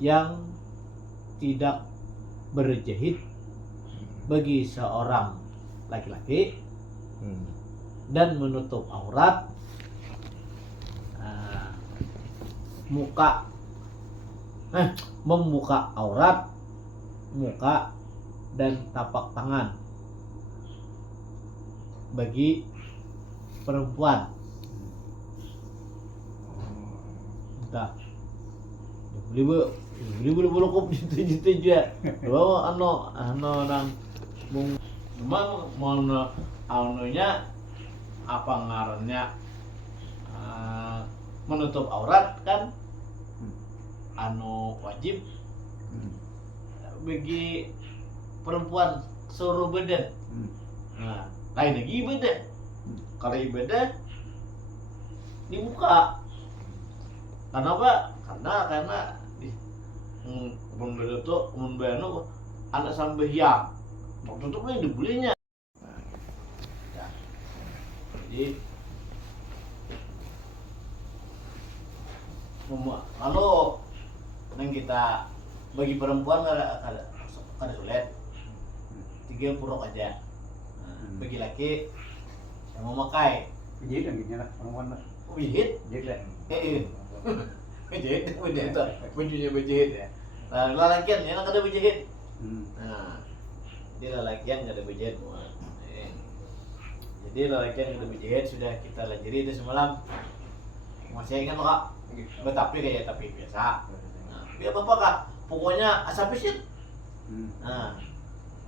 yang tidak berjahit bagi seorang laki-laki dan menutup aurat membuka aurat muka dan tapak tangan bagi perempuan. Entah beli buluk gitu aja. Bawa nang memang mau anunya apa ngarannya menutup aurat kan wajib bagi perempuan seluruh badan. Nah, lain lagi ibadah. Kalau ibadah dibuka. Kenapa? Karena pembeda tuh membenu anak sambehyang. Tutupnya dibelinya. Ya. Jadi kalau neng kita bagi perempuan kada sulit 3 purok aja. Bagi laki yang memakai Pijit yang gini lah, perempuan lah. pijit Pijit lah. pijit itu bajunya pijit ya. Nah lalakian ya kada pijit. Nah jadi lalakian kada pijit semua. Jadi lalakian kada pijit sudah kita pelajari itu semalam. Masih ingat kak? Betapi kayak tapi biasa. Nah, biar bapak kak, pokoknya asap pisit. Nah,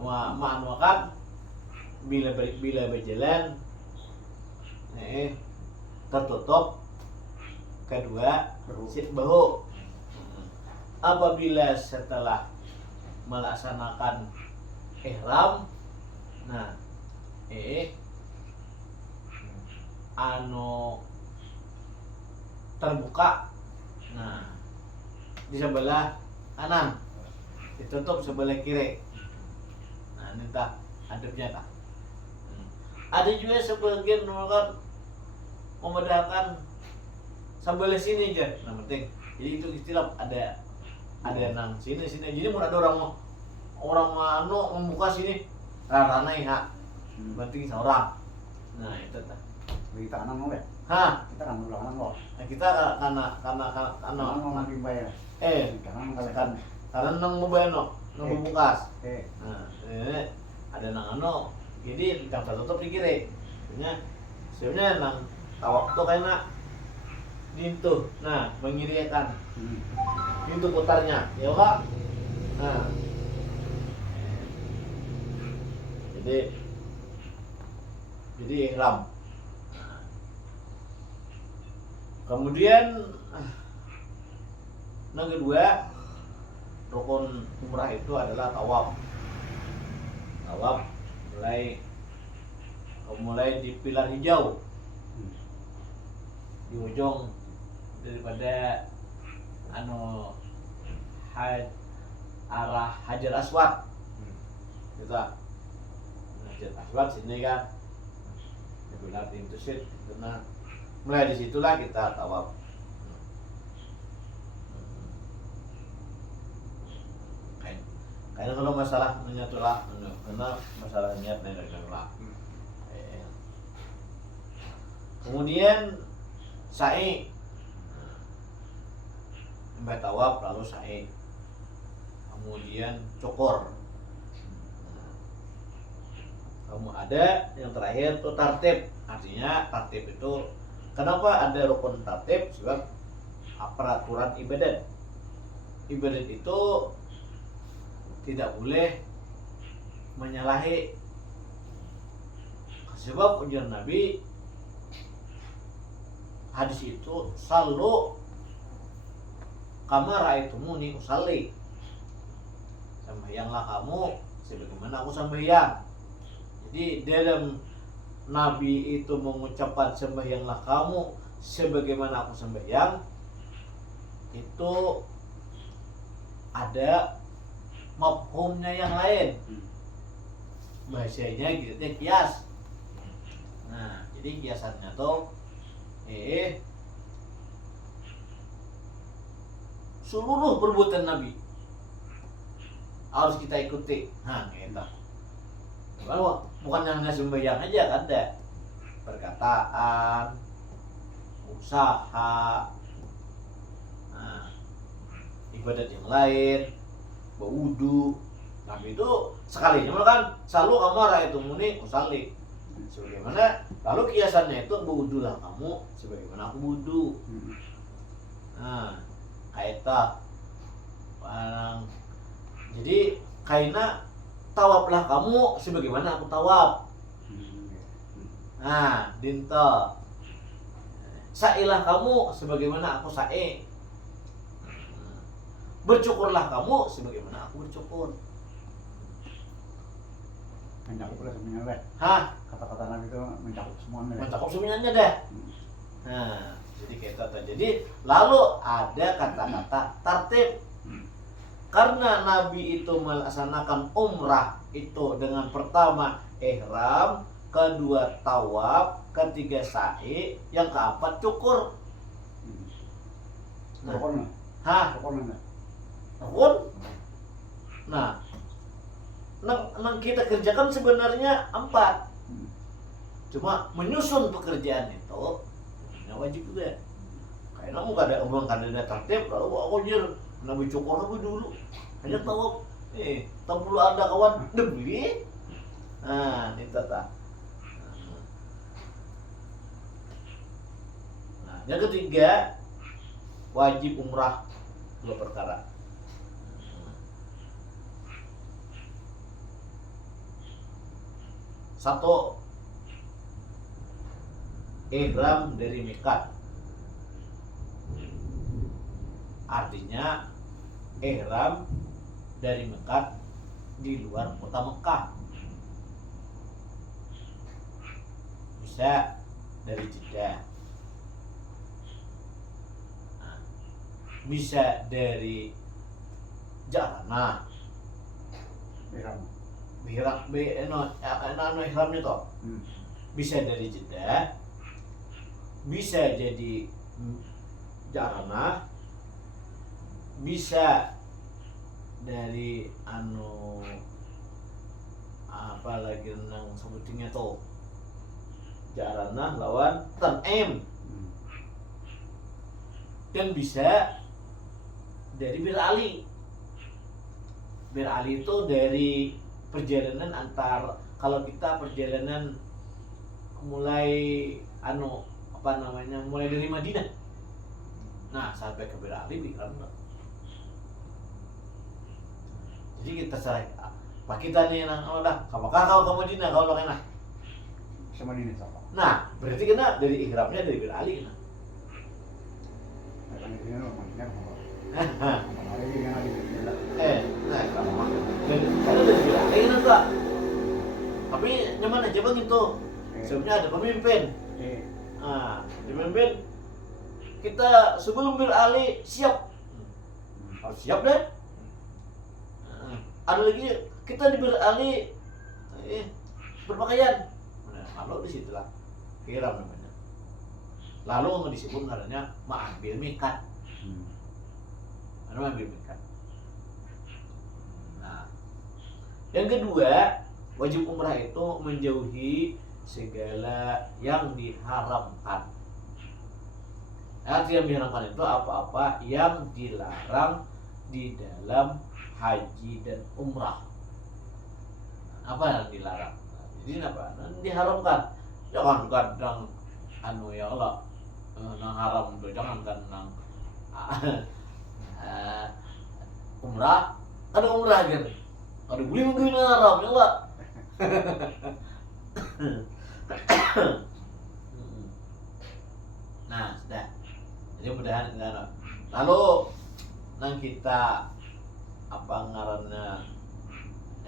makan bila berjalan, tertutup. Kedua, bahu. Apabila setelah melaksanakan ihram, nah, terbuka. Nah, di sebelah kanan ditutup sebelah kiri. Nah, ini tak adabnya tak. Ada juga sebagian orang membedakan sebelah sini aja. Nah, penting. Jadi itu istilah ada nang sini. Jadi mau ada orang membuka sini rana ya. Penting seorang. Nah, itu tak. Bagi tangan lo ya? Kita kan dulu kanan lo. Nah, kita karena Mau ngambil bayar. karena nang mubano, nang bubukas. Nah, Ada nang jadi yang tertutup di kiri. Sebenarnya nang tawak tuh kayaknya dintu. Nah, mengirikan. Pintu putarnya, ya Pak. Nah. Jadi ihram. Kemudian yang kedua rukun umrah itu adalah tawaf. Tawaf mulai di pilar hijau di ujung daripada arah Hajar Aswad. Kita Hajar Aswad sini kan. Pilar pintu sih karena mulai disitulah kita tawaf. Karena kalau masalah menyatulah, karena masalah niat lah. Kemudian sa'i, mbak tawaf lalu sa'i. Kemudian cukur. Kamu ada yang terakhir tuh tartib. Artinya tartib itu kenapa ada rukun tartib? Sebab peraturan ibadat. Ibadat itu tidak boleh menyalahi. Sebab ujar Nabi hadis itu sallu kama ra'aitumuni usalli. Sembahyanglah kamu sebagaimana aku sembahyang. Jadi dalam Nabi itu mengucapkan sembahyanglah kamu sebagaimana aku sembahyang, itu ada mafhumnya yang lain. Bahasanya gitu kias. Nah, jadi kiasannya tuh seluruh perbuatan Nabi harus kita ikuti. Nah, gitu. Kalau bukan hanya sembahyang aja, ada perkataan, usaha, nah, ibadat yang lain, berwudu. Nabi itu sekalinya kan selalu kamu itu muni usalli sebagaimana, lalu kiasannya itu berwudulah kamu sebagaimana aku wudu. Nah, kaita barang. Jadi kaina tawablah kamu sebagaimana aku tawab. Nah, dinto sa'ilah kamu sebagaimana aku sa'i. Bercukurlah kamu sebagaimana aku bercukur. Mencakup lah semuanya deh. Hah? Kata-kata Nabi itu mencakup semuanya deh. Mencakup semuanya deh. Nah, jadi kita tahu. Jadi lalu ada kata-kata tartib. Karena Nabi itu melaksanakan umrah itu dengan pertama ihram, kedua tawaf, ketiga sa'i, yang keempat cukur. Rukun nggak? Hah? Rukun nggak? Rukun? Nah, yang kita kerjakan sebenarnya 4. Cuma menyusun pekerjaan itu wajib juga. Karena kamu ada uang ada tertib, lalu aku jir Nabi cukur aku dulu. Hanya tahu tak perlu ada kawan debeli. Nah, ini tata. Nah, yang ketiga wajib umrah 2 perkara. Satu, ihram dari miqat. Artinya ihram dari Mekah di luar kota Mekah. Bisa dari Jeddah. Nah, bisa dari Jarana. Ihramnya toh. Bisa dari Jeddah. Bisa jadi Jarana. Bisa dari apa lagi nang sebutingnya tuh Jarana lawan Tanim. Dan bisa dari Bir Ali. Bir Ali itu dari perjalanan antar, kalau kita perjalanan mulai mulai dari Madinah. Nah, sampai ke Bir Ali di Karna. Jadi kita serai, Pak kita nih udah, apakah kau ke Madinah kalau kena? Sama ini sama. Nah, berarti kena dari ihramnya dari Bir Ali kena. Kan ini loh maksudnya apa? Nah, Hari ini kan ada sama. Karena dari Bir Ali kena tuh. Tapi nyaman aja bang itu. Sebelumnya ada pemimpin. Nah, pemimpin kita sebelum Bir Ali siap. Harus siap deh. Ada lagi kita di Bir Ali berpakaian. Nah, lalu di situlah ihram namanya. Lalu disebut karena ma'ambil miqat. Ma'ambil miqat. Nah, yang kedua, wajib umrah itu menjauhi segala yang diharamkan. Arti yang diharamkan itu apa-apa yang dilarang di dalam haji dan umrah. Apa yang dilarang? Jadi apa? Diharamkan. Jangan kadang ya Allah, nang haram itu jangan kan nang umrah, ada umrah gitu. Ada beli mungkin haram ya Allah. Nah, sudah. Jadi mudahan enggak. Lalu nang kita apa ngarannya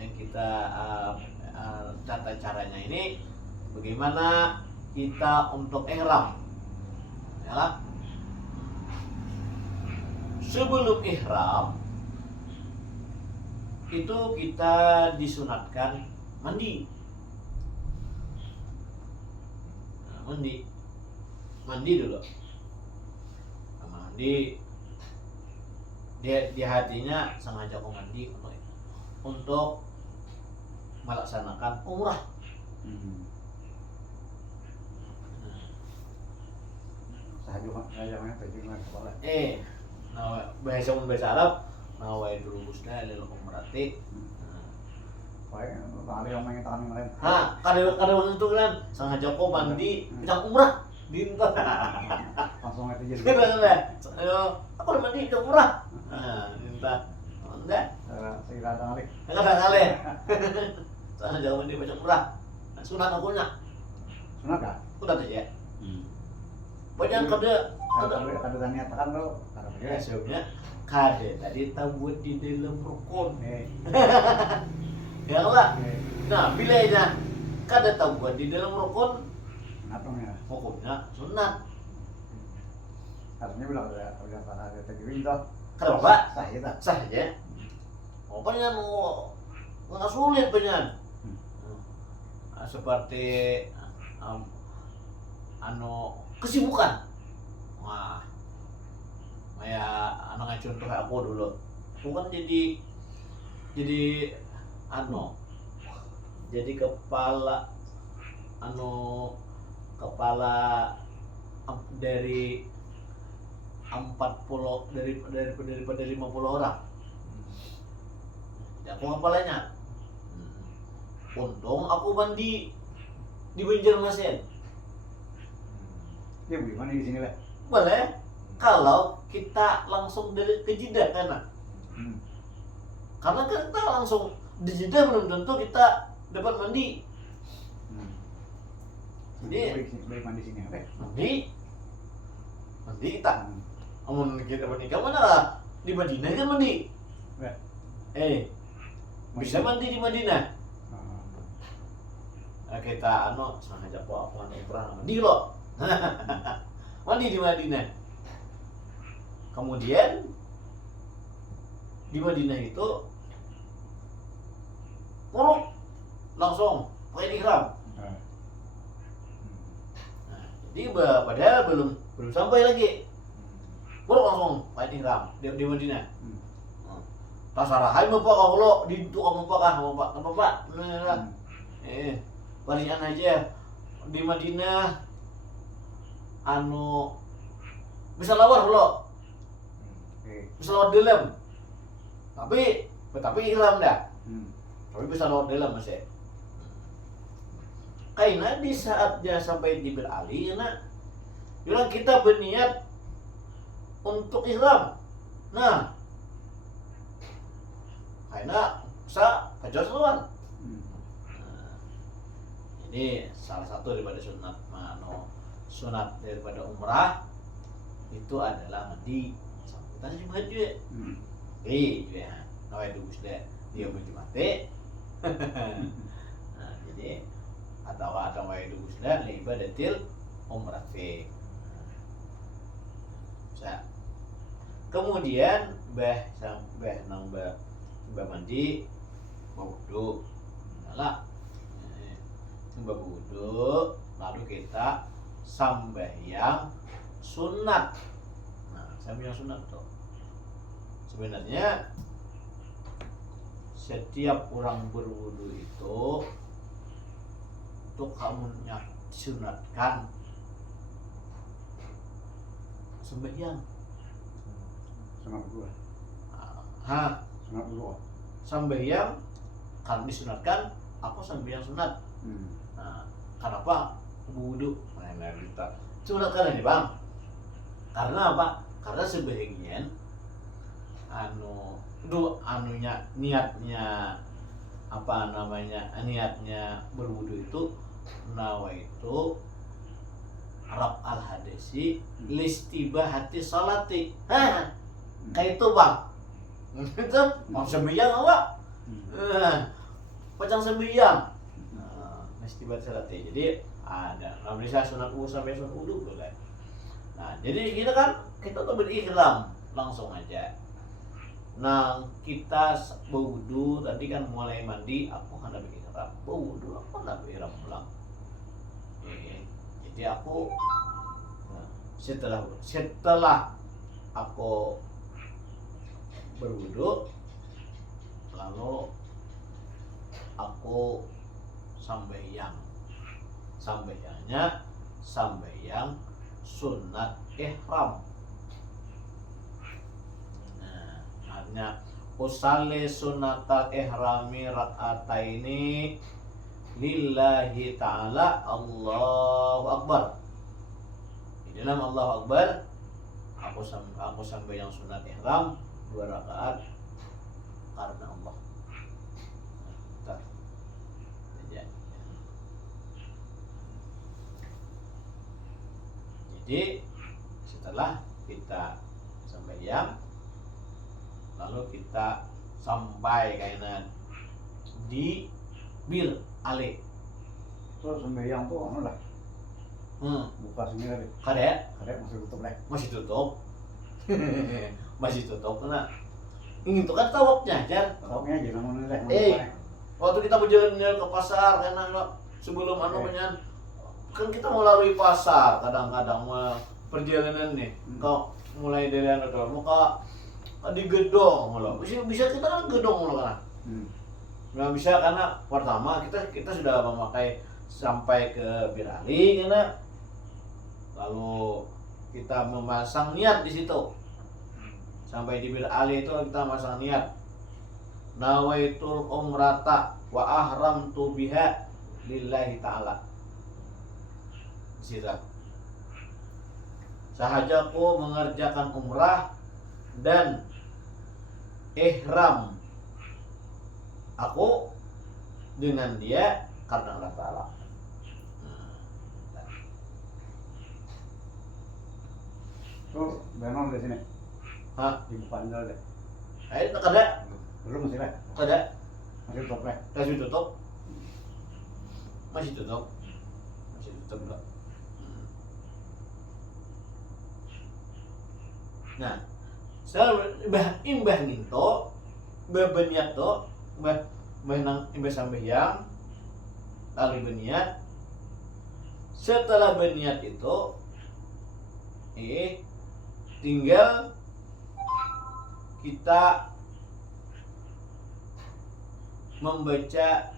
yang kita tata caranya ini bagaimana kita untuk ihram ya lah. Sebelum ihram itu kita disunatkan mandi. Nah, mandi dulu. Mandi di hatinya sengaja aku mandi untuk melaksanakan umrah. Hmm. Saya namanya terjemahan kepala. Bahasa Arab nawaitul husna lil umrati. Baik, ada yang mengatakan yang lain. Kada itu kan sengaja aku mandi bidang umrah dinta. Langsung aja jadi. Aku udah mandi bidang umrah. Dinta. Enggak. Saya kira ada kali. Kada kali. Sengaja mandi bidang umrah. Sunat aku nak. Sunat kan? Udah aja. Banyak kada nyatakan lo, kada ya sebabnya kada tadi tabut di dalam rukun. Ya lah. Nah, bila ina kada tabut di dalam rukun, Natongnya. hukumnya sunat. Harusnya bilang ada tajwid toh. Kada apa? Sah ya tak? Sah aja. Oh, penyan nggak sulit penyan. Seperti kesibukan. Wah, kayak anak contoh aku dulu. Aku kan jadi jadi kepala dari 40 daripada 50 orang. Ya, aku kepalanya. Untung aku mandi di Banjarmasin. Ya bagaimana di sini lah? Boleh kalau kita langsung dari ke Jeddah kan? Karena kita langsung di Jeddah belum tentu kita dapat mandi. Jadi baik mandi sini apa? Mandi kita. Amun kita menikah mana lah? Di Madinah kan mandi. Bisa mandi di Madinah. Kita sengaja aku umrah mandi loh. Mandi di Madinah. Kemudian di Madinah itu muruk langsung pakai ihram. Nah, jadi padahal belum sampai lagi. Muruk langsung pakai ihram di Madinah. Tasarahai bapak kalau di itu kamu bapak. Palingan aja di Madinah bisa lawar lo, bisa lawar dalam, tapi ihram dah, tapi bisa lawar dalam masih. Karena di saat dia sampai di beralih, bilang kita berniat untuk ihram, karena bisa pacar seluan. Ini salah satu daripada sunat daripada umrah itu adalah mandi sambutan juga juga. Ya, nawaitul husna dia mati. Nah, jadi atau nawaitul husna li ibadatil umrati. Kemudian nambah mandi wudu. Mbak wudu, lalu kita sambayang sunat. Nah, sambayang sunat tuh sebenarnya setiap orang berwudu itu untuk kamu disunatkan sembahyang. Sunat dua. Sunat dua. Sembahyang kan disunatkan, aku sembahyang sunat. Nah, kenapa wudu? Mana kita sunatkan ini bang? Karena apa? Karena sebagian niatnya berwudu itu nawaitu rab al hadasi listibahati salati. Kayak itu bang. Itu mau sembahyang apa? Pacang sembahyang. Istibahati salati. Jadi ada namanya sunat wudu sampai sunat wudu boleh. Nah, jadi kita tuh berihram langsung aja. Nah, kita berwudu tadi kan mulai mandi, aku hendak berihram. Berwudu aku hendak berihram pulang. Jadi aku setelah aku berwudu, lalu aku sambayang. Sambayangnya sambayang sunat ihram. Nah, artinya usalli sunatal ihrami rak'ataini lillahi ta'ala Allahu Akbar. Di dalam Allahu Akbar aku sambayang sunat ihram 2 rakaat karena Allah. Bentar. Ya. Jadi setelah kita sembahyang, lalu kita sampai kainan di bir ale. Terus sembahyang tuh anu lah. Buka sendiri. Kadek Masih tutup lah. masih tutup. Masih tutup karena ini tuh kan tawafnya, Jar. Tawafnya aja namun lah. Waktu kita berjalan ke pasar karena sebelum banyak kan kita mau lalui pasar, kadang-kadang mah perjalanan nih kau mulai dari anu tuh muka di gedong malah bisa kita kan gedong malah kan nggak bisa karena pertama kita sudah memakai sampai ke Birali karena lalu kita memasang niat di situ sampai di Birali itu kita memasang niat nawaitul umrata wa ahramtu biha lillahi ta'ala. Siapa? Sahajaku mengerjakan umrah dan ihram aku dengan dia karena Allah Ta'ala. Tuh, benar di sini. Hah? Dibuka dulu deh. Ayo kada? Belum masih lah. Kada? Masih tutup lah. Masih tutup? Masih tutup? Masih tutup enggak? Nah, saya imbah nginto, berniat to, menang imbah sambayang, lalu berniat. Setelah berniat itu, tinggal kita membaca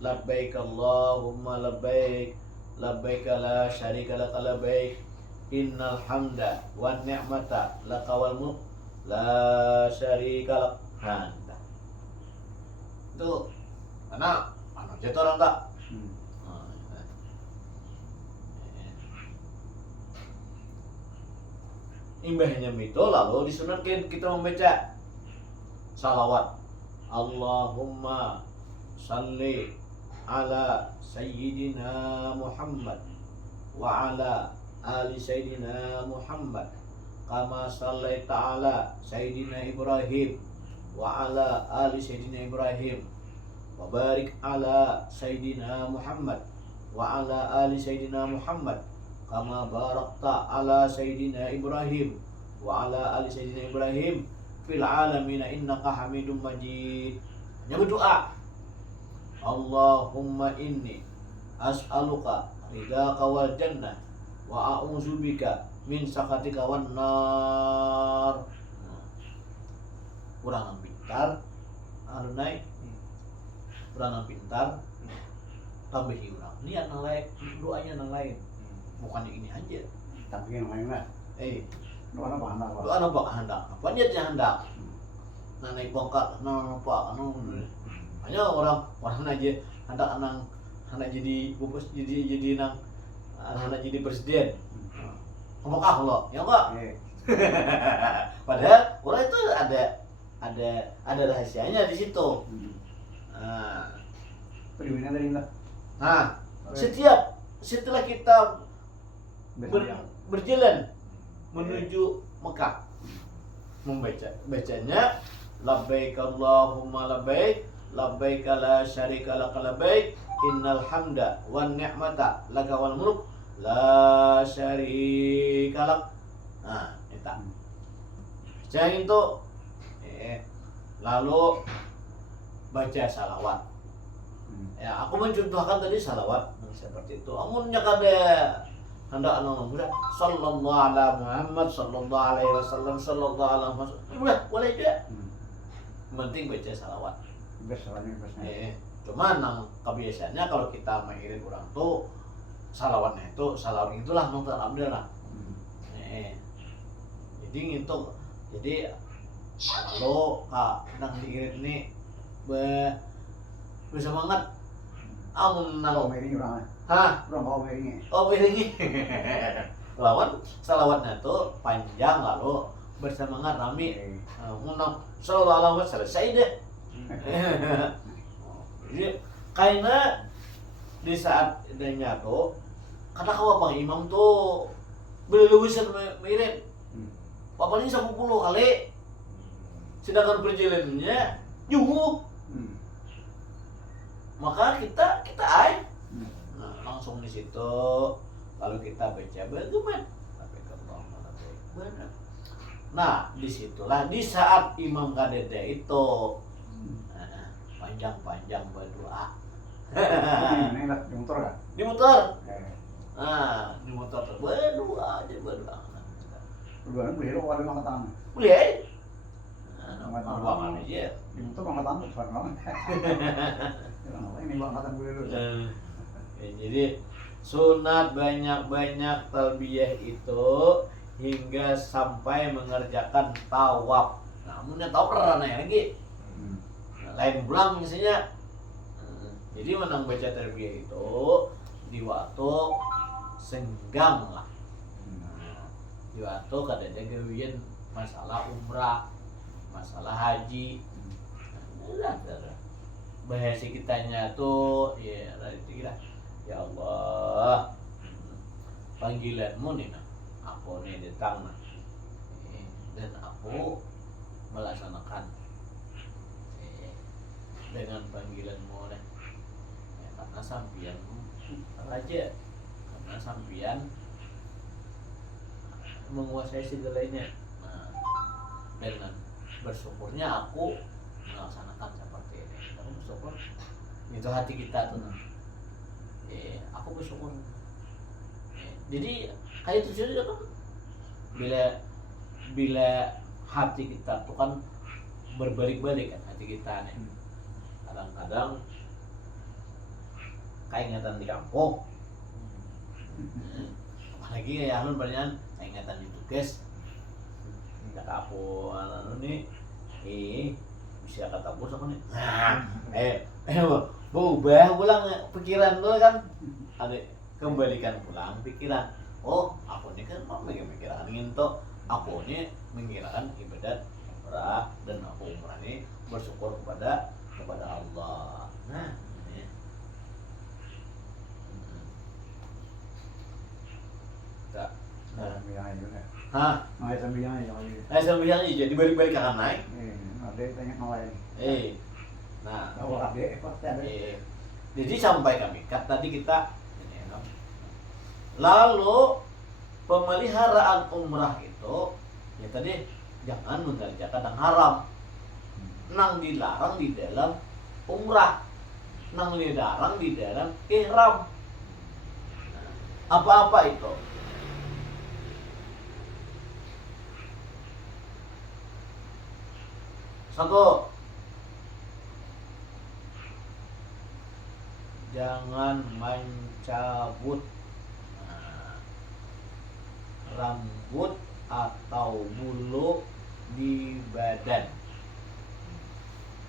labbaik Allahumma labbaik labbaik la syarika laka labbaik innal hamda wan ni'mata laka wal mulk la syarika lak. Itu karena jatuh orang tak imbahnya itu lalu disunatkan kita membaca salawat Allahumma salli ala sayyidina Muhammad wa ala ali sayyidina Muhammad kama sallaita ala sayyidina Ibrahim wa ala ali sayyidina Ibrahim wa barik ala sayyidina Muhammad wa ala ali sayyidina Muhammad kama barakta ala sayyidina Ibrahim wa ala ali sayyidina Ibrahim fil alamin innaka Hamidum Majid. Yang berdoa Allahumma inni as'aluka ridhaka wal jannah wa a'udzubika min sakhatika wan nar. Kurang pintar alunai kurang pintar tambahi urang niat nang lain doanya nang lain bukan ini aja tapi yang lain lah. Doa apa hendak? Doa apa hendak? Apa niatnya hendak? Nah naik bongkar, nah apa? Hanya orang aja hendak jadi bupus jadi nang hendak jadi presiden. Apakah lo? Ya enggak? Padahal orang itu ada rahasianya di situ. Nah, Peribinnya tadi lah. Nah, setelah kita berjalan menuju Mekah, bacanya labbaik Allahumma labbaik labbaik la syarika laka labbaik innal hamda wan ni'mata laka wal mulk la syarika lak. Nah, itu. Jangan itu lalu baca salawat. Ya, aku mencontohkan tadi salawat seperti itu. Amunnya kada hendak nongol sallallahu ala Muhammad sallallahu alaihi wasallam sallallahu alaihi wasallam. Boleh juga. penting baca salawat. Bes salahnya besnya. Cuman nang kebiasaannya kalau kita mengirim orang tuh salawatnya itu salawat itulah nonton abdel lah. Jadi gitu. Jadi kalau kak nang diirit ini bersemangat amun Kau nang miring orang. hah Kau miringnya. oh ini lawan salawatnya tuh panjang lalu bersemangat rame nang salawat selesai deh. Jadi kayaknya di saat adanya tuh kata kau apa imam tuh berlewisan mirip papanya 10 kali sedangkan perjalanannya jauh maka kita nah, langsung di situ lalu kita baca bagaimana nah disitulah di saat imam kadede itu panjang-panjang berdoa Ini lah di motor kan? di motor di motor tuh berdoa aja berdoa Berdoa beli lo ada angkat tangan. boleh Angkat berdoa tangan. mana aja Di motor angkat tangan besar banget. Ini angkatan beli lo. jadi sunat banyak-banyak talbiyah itu hingga sampai mengerjakan tawaf. Namun tawaf pernah lagi lain pulang misalnya. Jadi menang baca talbiyah itu di waktu senggang lah. Di waktu kadang gawian masalah umrah, masalah haji. Bahasa kitanya tuh ya kira ya Allah panggilanmu nih nah aku nih datang nah dan aku melaksanakan dengan panggilanmu nih ya, karena sampian raja karena sampian menguasai segalanya nah, dengan bersyukurnya aku melaksanakan seperti ini aku bersyukur itu hati kita tuh aku bersyukur jadi kayak itu saja kan bila hati kita tuh kan berbalik-balik kan hati kita nih kadang-kadang keingatan di kampung apalagi kayak anu banyak keingatan di tugas tidak kapur anu nih bisa kata bos apa nih berubah pulang pikiran lo kan ada kembalikan pulang pikiran aku ini kan mau mengira ingin tuh aku ini mengirakan ibadat umrah dan aku umrah ini bersyukur kepada Allah nah ini tak Sembilan juga. sembilan Sembilan aja jadi balik-balik akan naik ada tanya yang lain. Nah Tahu ada pasti ada. jadi sampai kami tadi kita ini, lalu pemeliharaan umrah itu ya tadi jangan mengerjakan yang haram nang dilarang di dalam umrah nang dilarang di dalam ihram apa-apa itu satu jangan mencabut rambut atau bulu di badan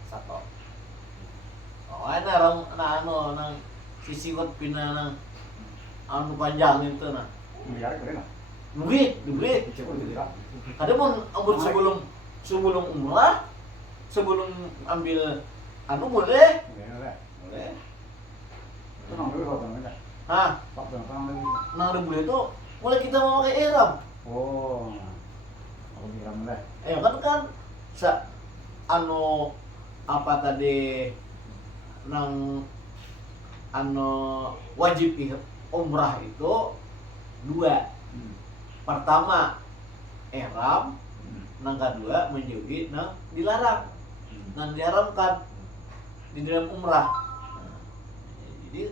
satu nang sisi kot pina nang anu panjang itu nah Miliar keren lah. duit ada pun ambut sebelum umrah sebelum ambil anu boleh Itu nang dulu kalau nggak. Pak belakang lagi. nang boleh itu mulai kita memakai ihram Aku bilang lah. kan anu apa tadi nang anu wajib umrah itu dua pertama ihram nang kedua menjauhi nang dilarang nang diharamkan di dalam umrah jadi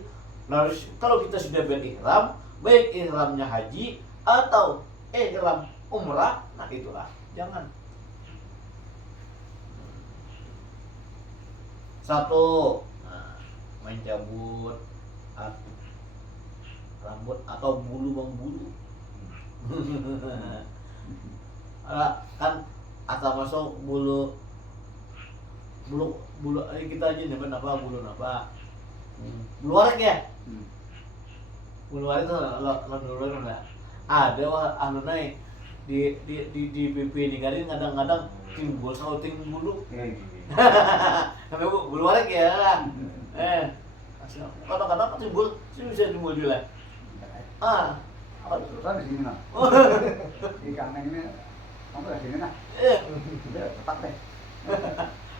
kalau kita sudah berihram baik ihramnya haji atau ihram umrah nah itulah jangan Satu, nah, mencabut rambut atau bulu membulu. Kan asal masuk bulu bulu bulu kita aja nih apa bulu apa bulu warak ya. Bulu warak itu lo dulu enggak ada anu naik di pipi ini kadang-kadang timbul sauting bulu. Sampai bulu warak ya. Kadang-kadang timbul sih bisa timbul juga. Terusan di sini nah. Di kameng ini kamu di sini nah. Udah tetap deh.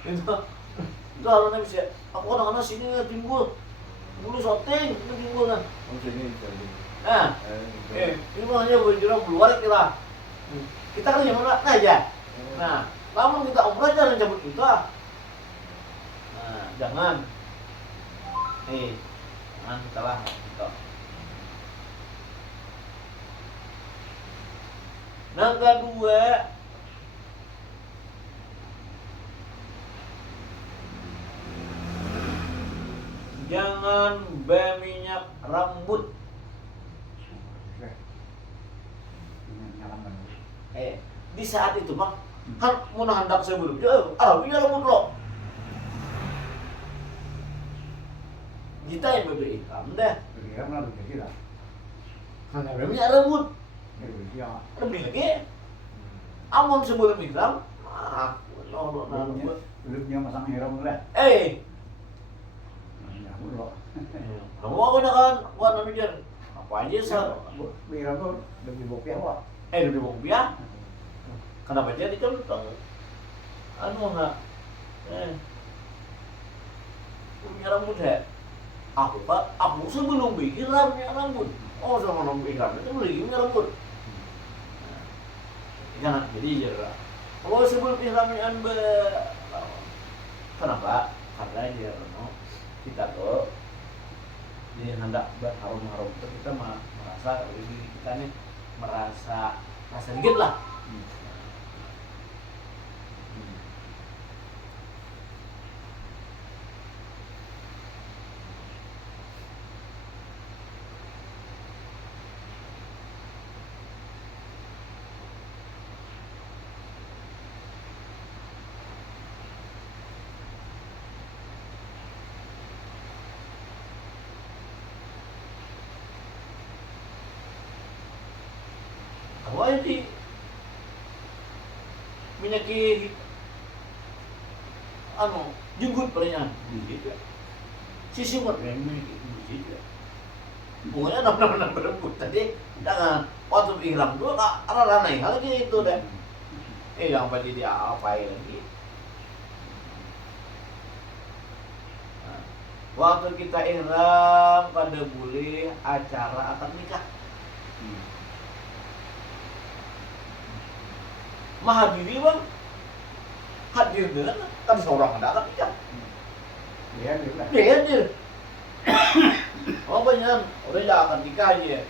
Itu halnya bisa. Aku kadang-kadang sini timbul bulu sauting itu timbul kan. Sini. Ini makanya bulu warak kita. Kita kan yang mana aja. Nah, namun kita umrah jangan cabut kita. Nah, jangan. Jangan salah gitu. Yang kedua, jangan berminyak rambut. Di saat itu bang, kan mau hendak sebelumnya, minyak rambut lo. Kita yang beri ikram deh. Kira mana begitu lah. Hanya minyak rambut. Iya. Lebih lagi, amun sebelum ikram, rambut. Belumnya masang hiram lah. Kamu apa kan? Buat manajer. Apa aja sah? Hiram tuh lebih bopiah wah. Lebih rupiah. Kenapa jadi kan? Anu enggak? Punya rambut ya? Aku sebelum bikin rambut. Oh sama rambut ikram itu beli rambut. Jangan jadi jera. Kalau sebelum ikramnya kenapa? Karena dia kita tuh dia hendak berharum-harum itu kita merasa kita nih merasa dikit lah. Awalnya di minyaki jenggut pertanyaan gitu. Sisi buat minyaki gitu. Pokoknya nama-nama berebut tadi jangan waktu ihram dulu ada naik hal gitu deh. Jangan pada dia apain lagi. Waktu kita ihram pada boleh acara akad nikah. Mahadiri bang, hadir dengan kan seorang ada akad nikah. Dia hadir. Oh banyak, udah ya akad nikah aja.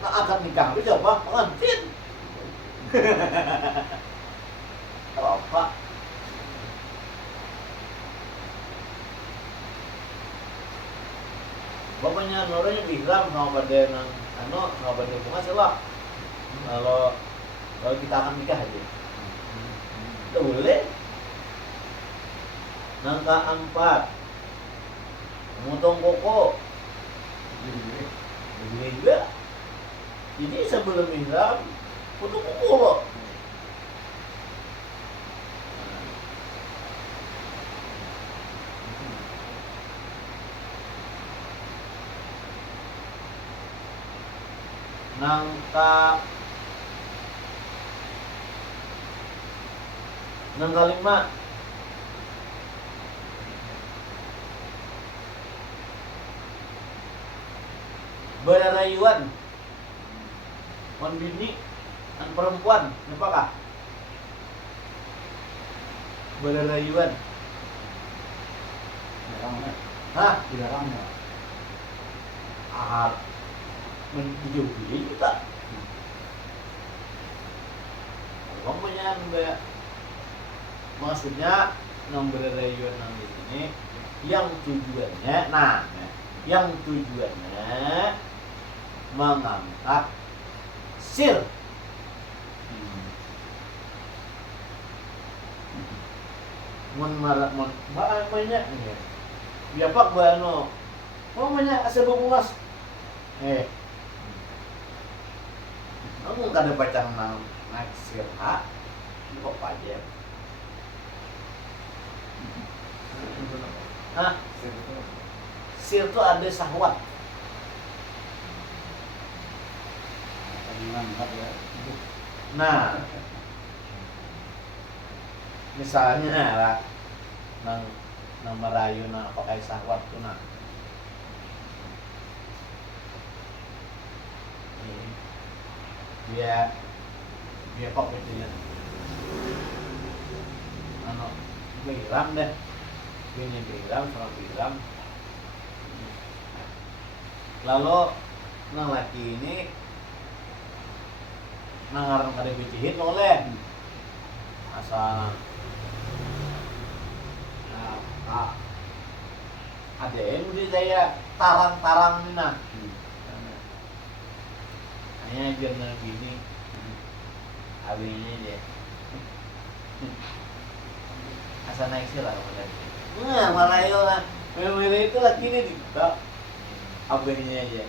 Nah akad nikah itu apa? Pengantin. Apa? Bapaknya orangnya bilang sama pada sama pada pengasih lah. Kalau kita akan nikah aja, tidak boleh. Nangka 4, memotong koko, boleh juga. Jadi sebelum ihram, potong koko loh. Nangka 5, berrayuan bini dan perempuan, apakah berrayuan? Dilarangnya. Menjauhi kita. Kamu punya Maksudnya nomor rayuan di sini yang tujuannya, yang tujuannya mengangkat sir. Banyak nih. Biar pak bano, banyak asal bermuas. Kamu kada baca naik sir ha, kok pajak. Hah? Sir itu ada syahwat. Nah, misalnya lah, nang merayu na pakai syahwat tuh nah. Dia kok gitu ya. Biram deh. Ini biram sama biram. Lalu nang laki ini nangarang kada bicihit oleh asal ada yang di saya tarang-tarang ini nah. Hanya biar gini awinya dia asal naik sih lah kemudian malah lah memang itu lagi ini dibuka awinya aja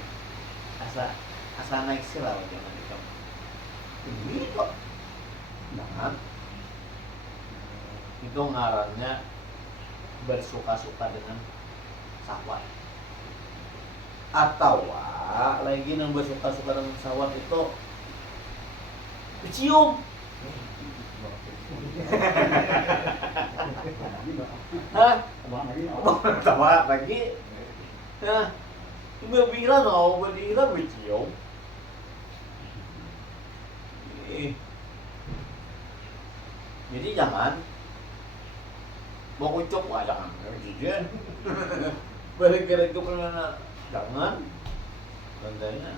asal naik sih lah jangan dikam ini kok jangan itu ngarannya bersuka-suka dengan syahwat atau lagi yang bersuka-suka dengan syahwat itu bercium. Hah? Tawa lagi. Nah, berbilang bercium. Jadi jangan mau ucap jangan jujur. Balik-balik ke mana? Jangan. Bandanya.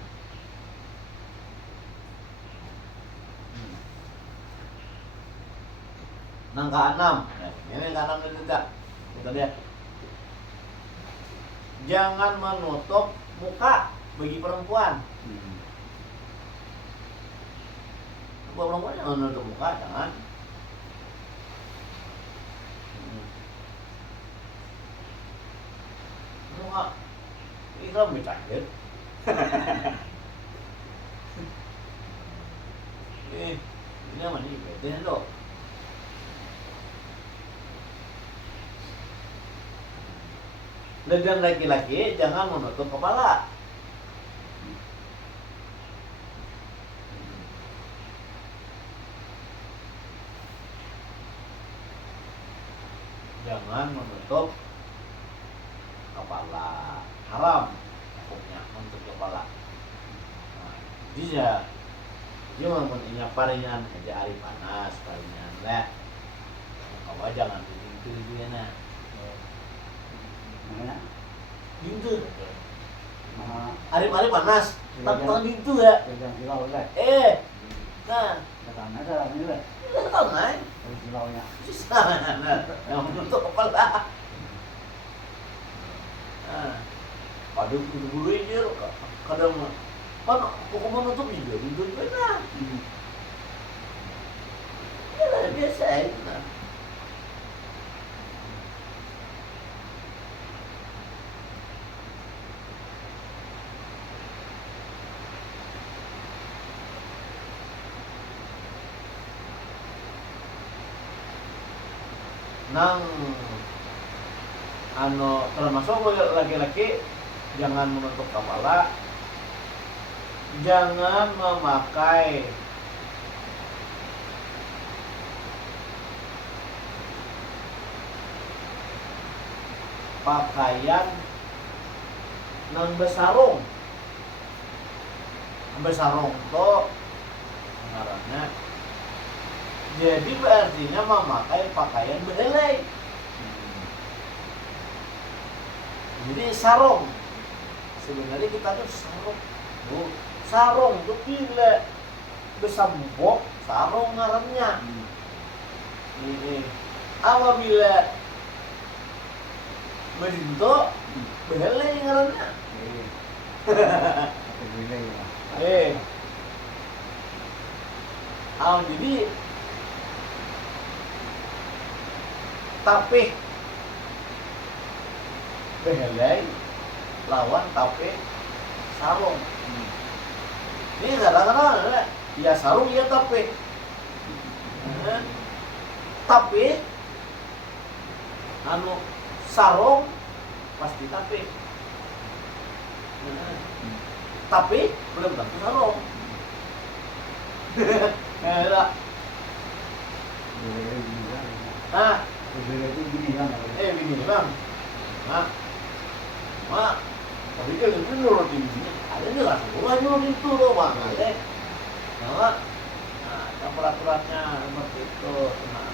Nang ke-6. Ini ke-6 itu tak. Kita lihat. Jangan menutup muka bagi perempuan. Perempuan jangan menutup muka, jangan. Muka Islam bercahaya. Ini apa nih? Beda loh. Dan laki-laki jangan menutup kepala. Jangan menutup kepala, haram hukumnya untuk kepala. Nah, dia mempunyai paringan aja hari panas paringan lah. Kau jangan begitu dia nah. Mana? Gitu. Hari-hari panas, tak gitu ya. Jangan silau lah. Nah, Datang aja ini lah. tahu nggak? Silaunya. Susah, yang menutup kepala. Nah, ada bulu aja, kadang kan hukum menutup juga, itu benar. Ya biasa ya. Nang termasuk laki-laki jangan menutup kepala, jangan memakai pakaian nang besarung. Besarung itu ngarannya. Jadi berartinya memakai pakaian behelai. Jadi sarung. Sebenarnya kita tuh sarung. Sarung itu gila. Besambok sarung ngarannya. Ini apabila mencinta behele ngaranna. Apa gila ya? Jadi tapih behelai lawan tapih sarung. Ini kadang-kadang ya sarung ya tapih. Tapi anu sarung pasti tapih. Tapi belum tentu sarung. Lah. Hah? Begini kan? Begini bang. Mak, tapi kan itu nurut ini. Ada nih Rasulullah nurut itu loh bang. Nah, peraturannya seperti itu. Nah,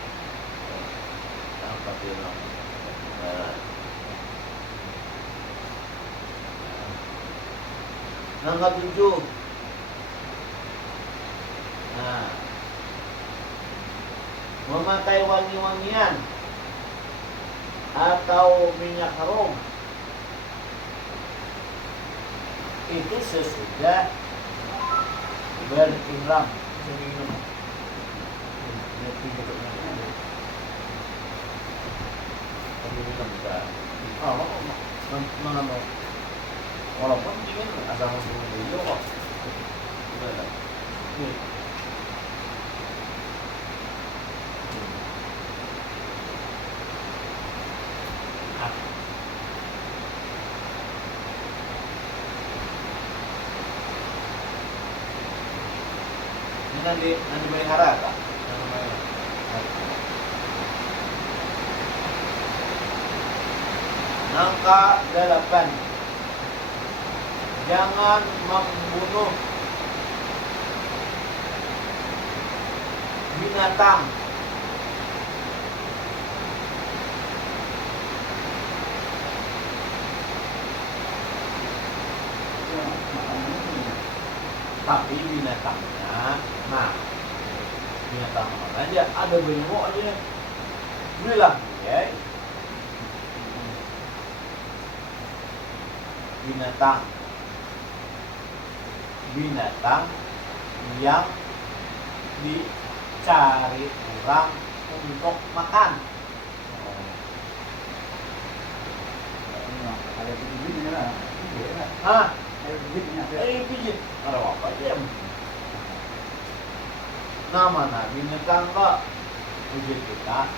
seperti itu. Angka 7. Nah, memakai wangi-wangian atau minyak harum itu sesudah berihram. Walaupun ingin asal masuk dulu kok. Ini nanti melihara kak? Angka 8. Jangan membunuh binatang tapi binatangnya, nah binatang mana aja ada bengok aja bilang ya binatang yang dicari orang untuk makan. Ada begini lah. Hah? Begini. Pijit. Ada apa aja? Nama binatang kok? Pijit kita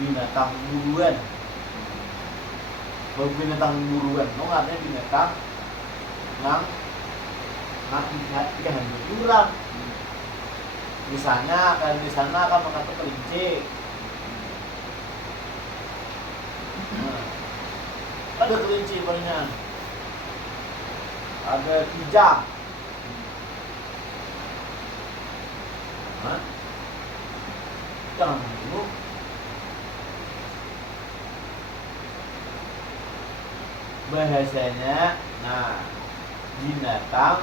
binatang buruan. Binatang buruan, no artinya binatang yang ikan berkurang. Misalnya kan di sana kan mengata kelinci. Ada kelinci palingan. Ada kijang. Jangan membunuh. Bahasanya, nah binatang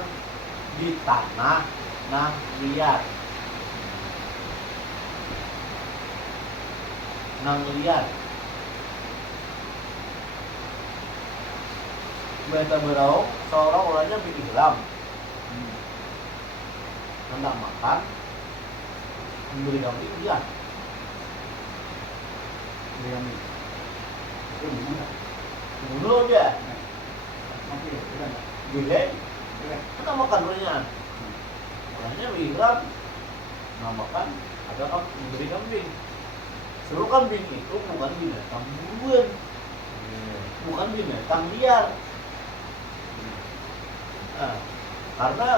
di tanah nang liar. Beta berau seorang orangnya berihram, hendak makan, memberi kami liar. Bunuh dia. Gile, kita makan orangnya. Orangnya berihram, nah makan, ada kan memberi kambing. Seluruh kambing itu bukan binatang buruan, bukan binatang liar. Nah, karena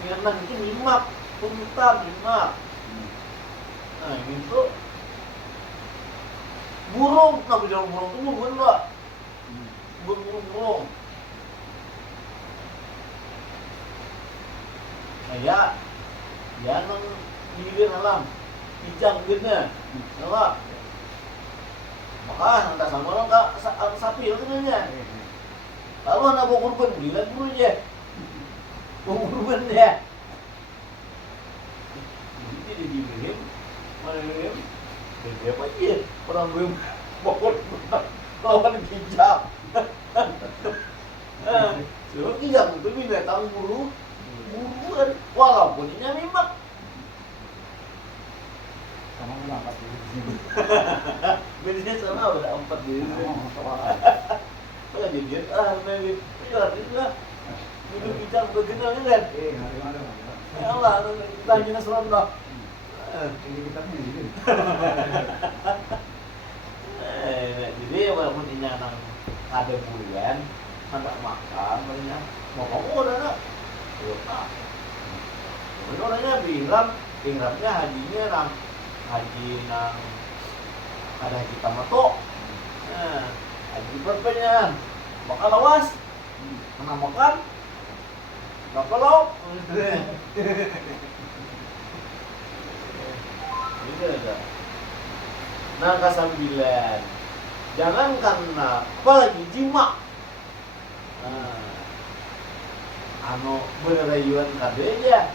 binatang itu mimak, unta mimak. Nah ini tuh burung, tapi jangan burung itu bukan enggak, burung. Nah ya nang hilir alam, ijang gini, enggak. Maka nanti sama orang nggak sapi itu nanya. Lalu anak bawa kurban, bilang dulu aja. Bawa kurban ya. Jadi dibeliin, mana beliin? Jadi apa aja orang gue mau lawan kijang. Sebab kijang itu binatang buruan, walaupun ini memang Sama melangkat di sini. bedanya sana udah 4 diri. Kalau jadi maybe itu hidup kijang berkenal kan? Ada. Ya Allah, tanya seram dah. Ini kita ini. Jadi walaupun ini anak ada bulan, anak makan, banyak mau udah nak, kemudian orangnya ihramnya hajinya haji nang ada haji tamato, haji berpenyan, bakal lawas, mana makan, berapa lauk, gitu aja. Nah, ke-9. Jangankan apalagi jima. Anu berayuan kade aja.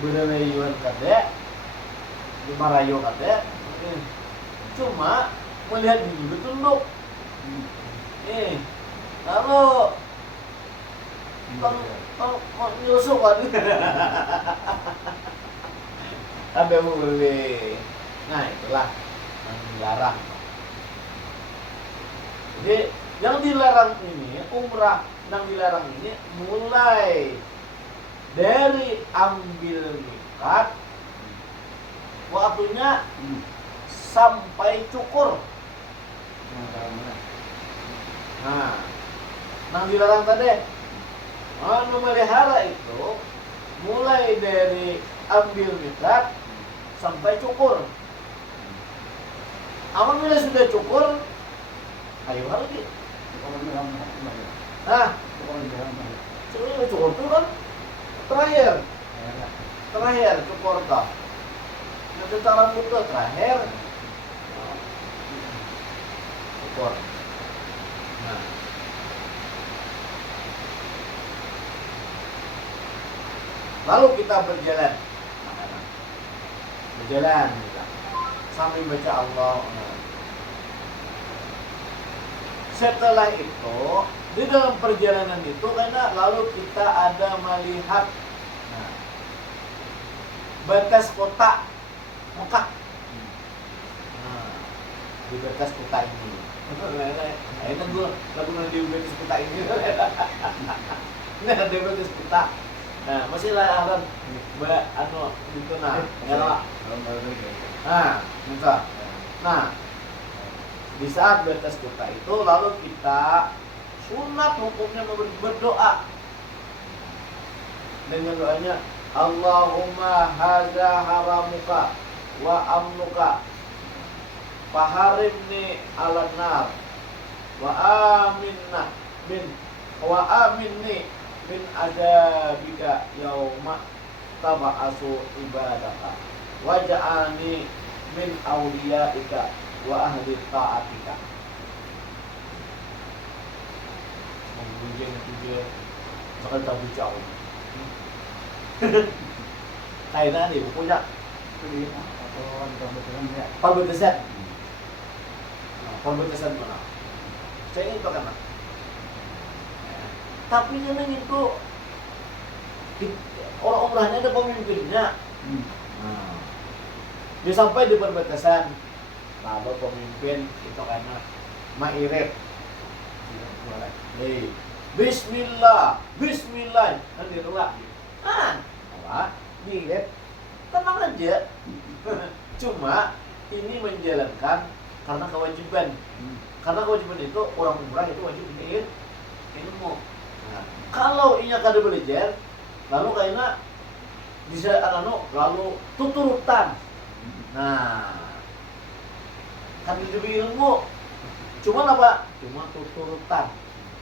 Berayuan kade. Dimarayo kade. Cuma melihat diri bertunduk. Kalau nyusuk kan. Ada boleh. Nah, itulah yang dilarang. Jadi yang dilarang ini umrah, yang dilarang ini mulai dari ambil miqat waktunya sampai cukur. Nah, yang dilarang tadi memelihara itu mulai dari ambil miqat sampai cukur. Apabila sudah cukur, ayo lagi. Nah, cukur itu kan terakhir cukur tak. Nanti cara itu terakhir cukur. Nah, lalu kita berjalan sambil baca Allah. Setelah itu di dalam perjalanan itu karena lalu kita ada melihat batas kota Mekah. Di batas kota ini. Ini gue lagu di batas kota ini. Ini ada batas kota. Nah, masih lah akan anu itu ngelak. Minta. Nah, di saat batas kota itu lalu kita sunat hukumnya berdoa dengan doanya Allahumma hadza haramuka wa amnuka faharimni ala nar wa aminni min adabika yauma taba'asu ibadaka waj'alni min awliyaika wa ahli ta'atika. Mengunjung juga bakal tak jauh. Kayaknya nih punya perbatasan. Perbatasan mana? Saya itu kan. Tapi memang itu orang umrahnya ada pemimpinnya. Dia sampai di perbatasan, lalu pemimpin itu karena ma'irib. Bismillah, nanti ruak. Mirip, tenang aja. Cuma ini menjalankan karena kewajiban. Karena kewajiban itu orang umrah itu wajib ilmu. Nah, kalau inya kada belajar, lalu kayaknya bisa lalu tuturutan. Nah, kan hidup ilmu. Cuma apa? Cuma tuturutan.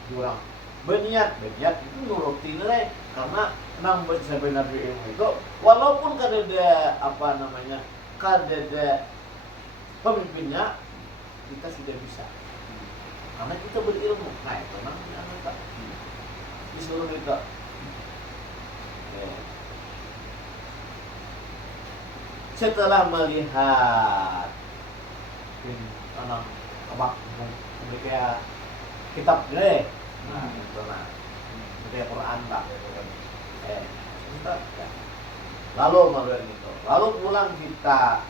Kurang berniat itu nurutin deh. Karena nang sampai nabi ilmu itu walaupun kada ada pemimpinnya, kita sudah bisa. Karena kita berilmu. Nah, itu namanya kita disuruh kita. setelah melihat anak abang kayak kitab gede, nah itu nah kayak Quran lah, kitab, ya. Lalu melihat itu, lalu pulang kita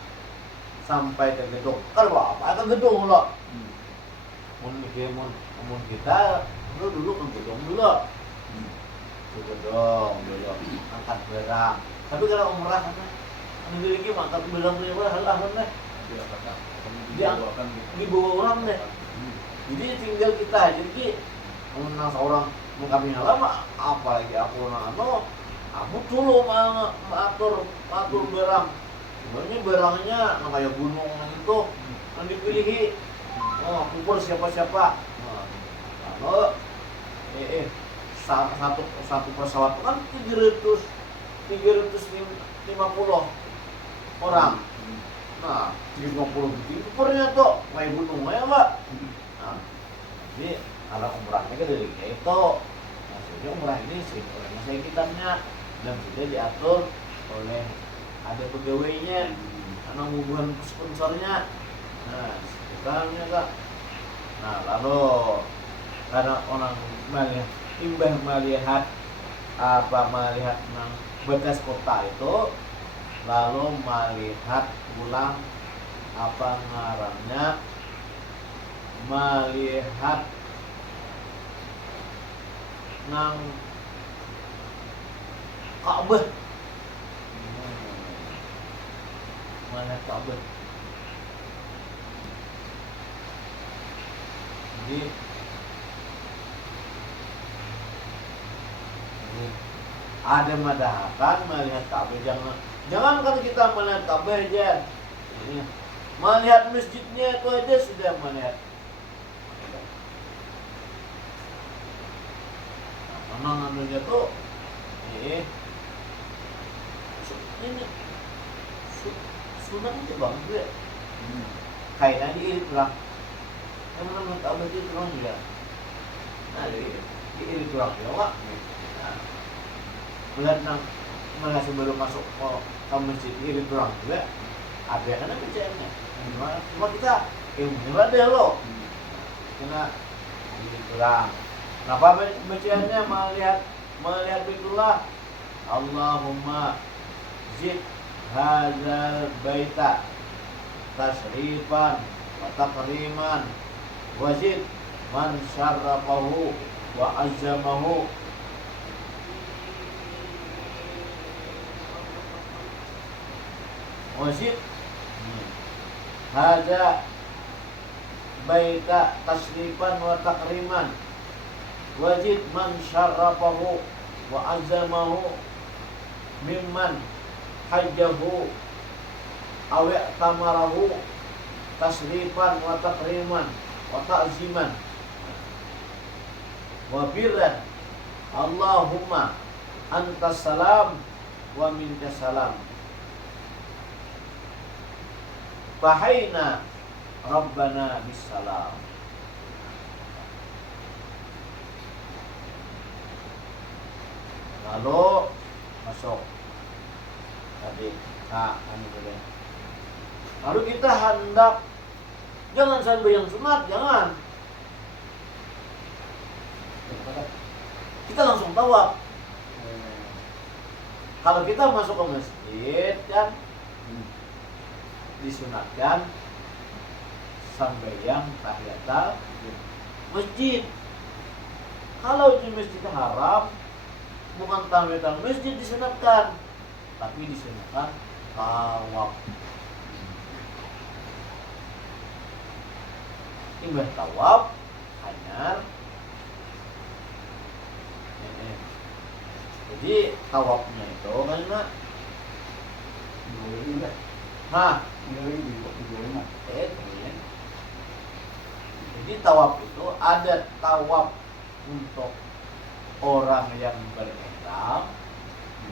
sampai ke gedung, kan apa ke gedung lo, mun kita dulu ke gedung dulu, ke gedung dulu, angkat barang. Tapi kalau umrah kan, memiliki angkat barang punya halah kan dia dibawa orang deh. Jadi tinggal kita aja, jadi menang seorang mengkami lama, apalagi aku aku dulu mengatur barang. Sebenarnya barangnya kayak gunung itu yang dipilih, kumpul siapa. Lalu satu pesawat itu kan 350 orang. Nah, 50 gitu ukurnya tuh kayak gunung ya Pak. Nah, jadi kalau umrahnya kan dari itu, maksudnya umrah ini sih oleh masa kitabnya dan sudah diatur oleh ada pegawainya, karena hubungan sponsornya. Nah, sekitarnya Kak. Nah, lalu karena orang melihat bekas kota itu, lalu melihat ulang melihat nang Ka'bah, melihat Ka'bah. Jadi ada madhaban melihat Ka'bah, jangan kan kita melihat Ka'bah aja, melihat masjidnya itu aja sudah melihat. Nah, anunya tuh ini sunat itu bang juga, kaitannya diirit ulang. Yang mana Ka'bah itu ulang juga. Nah, diirit ulang ya Pak. Melihat sebelum masuk ke masjid irit ulang juga ada yang ada bacaannya. Cuma kita ilmunya ada loh. Kena irit ulang. Kenapa bacaannya melihat itulah Allahumma zid hadzal baita tasrifan wa takriman wa zid man syarrafahu wa azzamahu wajib hada baita tasrifan wa takriman wajib man syarrafahu wa azamahu mimman hajjahu aw tamarahu tasrifan wa takriman wa ta'ziman wa birran Allahumma antas salam wa minkas salam Fahayna Rabbana bisalam. Lalu masuk tadi boleh. Lalu kita hendak, jangan sampai yang sunat, jangan. Kita langsung tawaf. Kalau kita masuk ke masjid kan disunatkan sambayang tahiyatul masjid. Kalau di masjid haram bukan tahiyatul masjid disunatkan, tapi disunatkan tawaf. Timbah tawaf hanya jadi tawafnya itu karena jadi tawaf itu ada tawaf untuk orang yang berihram,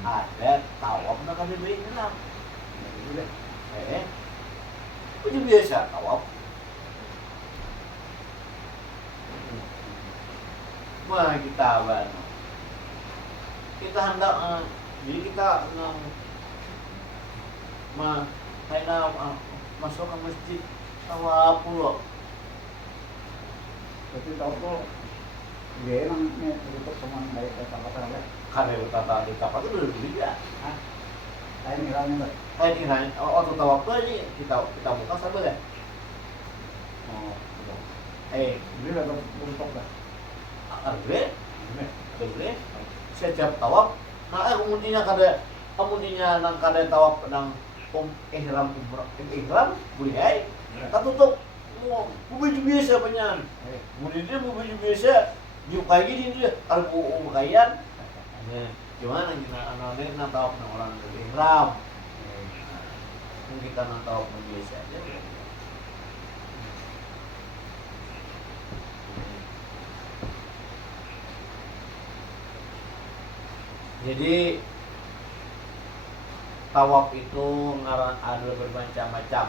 ada tawaf nak kami berihram. Itu biasa tawaf. Wah kita kita hendak jadi kita Kayak masuk ke masjid tawaf pula. Berarti tahu tuh dia emang nih tutup semua dari kata-kata apa? Karena tata di kapal itu udah beda. Hah? Lain kiranya enggak? Kayak ini waktu tawaf tuh aja kita buka sambil ya. Oh, betul. Ini udah tutup dah. Arbe, setiap tawaf, kemudiannya nang kada tawaf nang ihram umrah, ihram boleh tak tutup, mau baju biasa penyan, kemudian mau baju biasa, nyukai gini dia, kalau pakaian, gimana kita anak nang tawaf nang orang ihram, kita nang tawaf biasa aja. Jadi tawaf itu ada bermacam-macam.